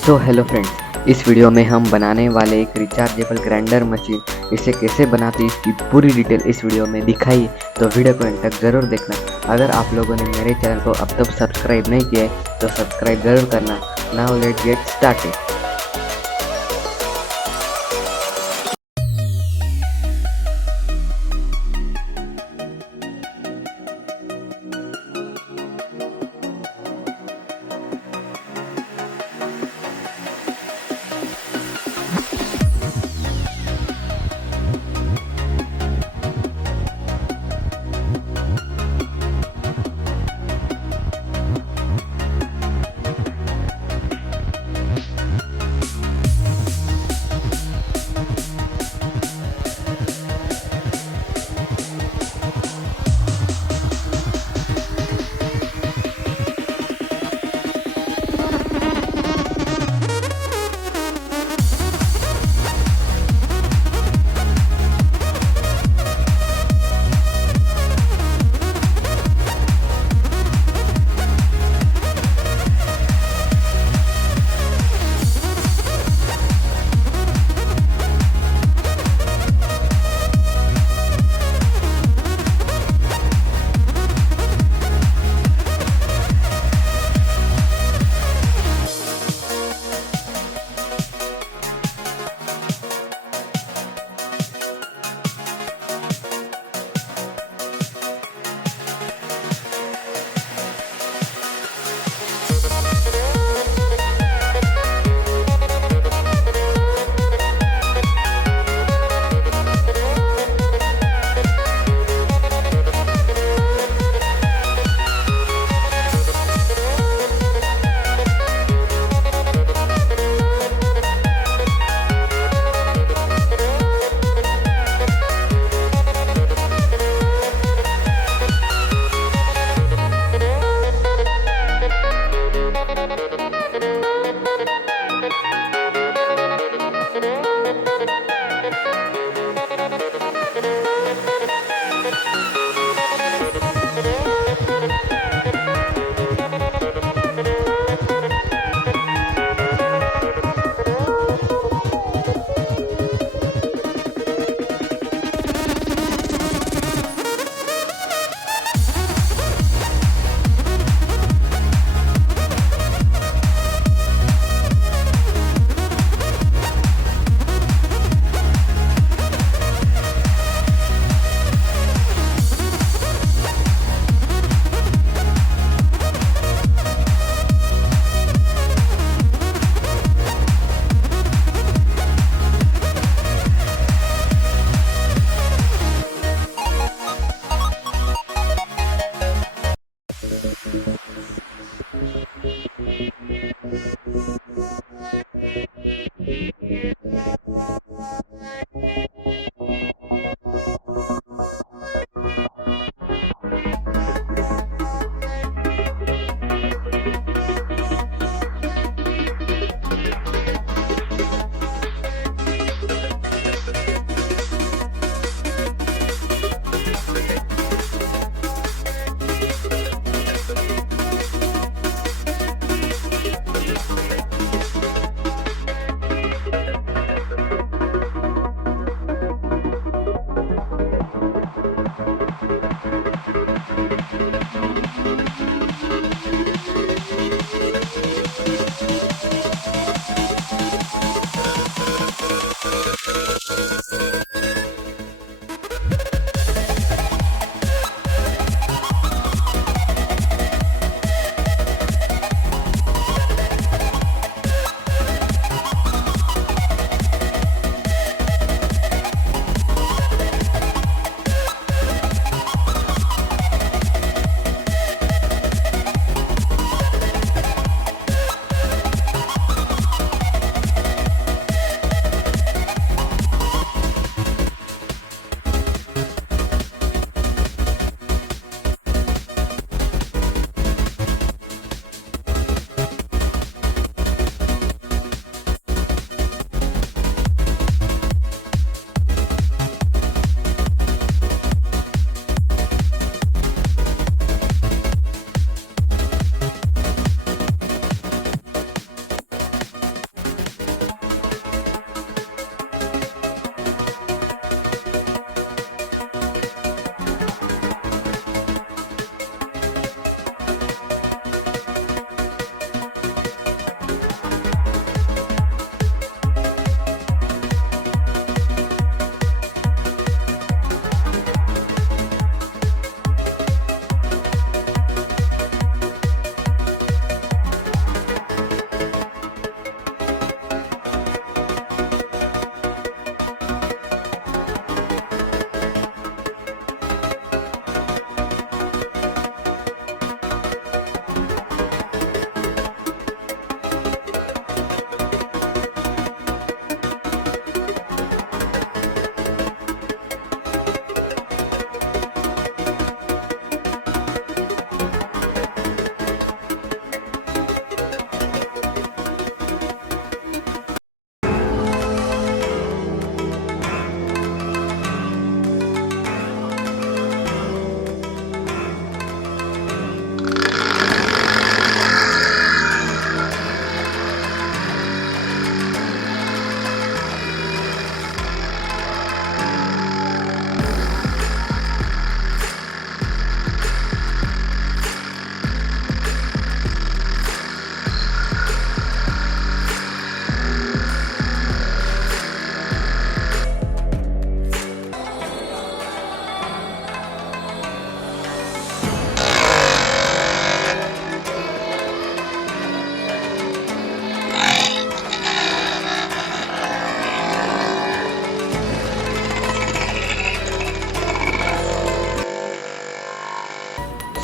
So hello friends, इस video में हम बनाने वाले एक रिचार्जेबल ग्राइंडर मशीन, इसे कैसे बनाते हैं इसकी पूरी डिटेल इस वीडियो में दिखाई। तो वीडियो को एंड तक ज़रूर देखना। अगर आप लोगों ने मेरे चैनल को अब तक सब्सक्राइब नहीं किया है तो सब्सक्राइब ज़रूर करना। Now let's get started.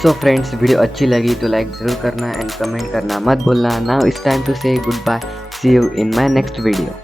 So friends, video अच्छी लगी तो लाइक ज़रूर करना एंड कमेंट करना मत भूलना। नाउ इट्स टाइम टू से good bye, C you in my next video.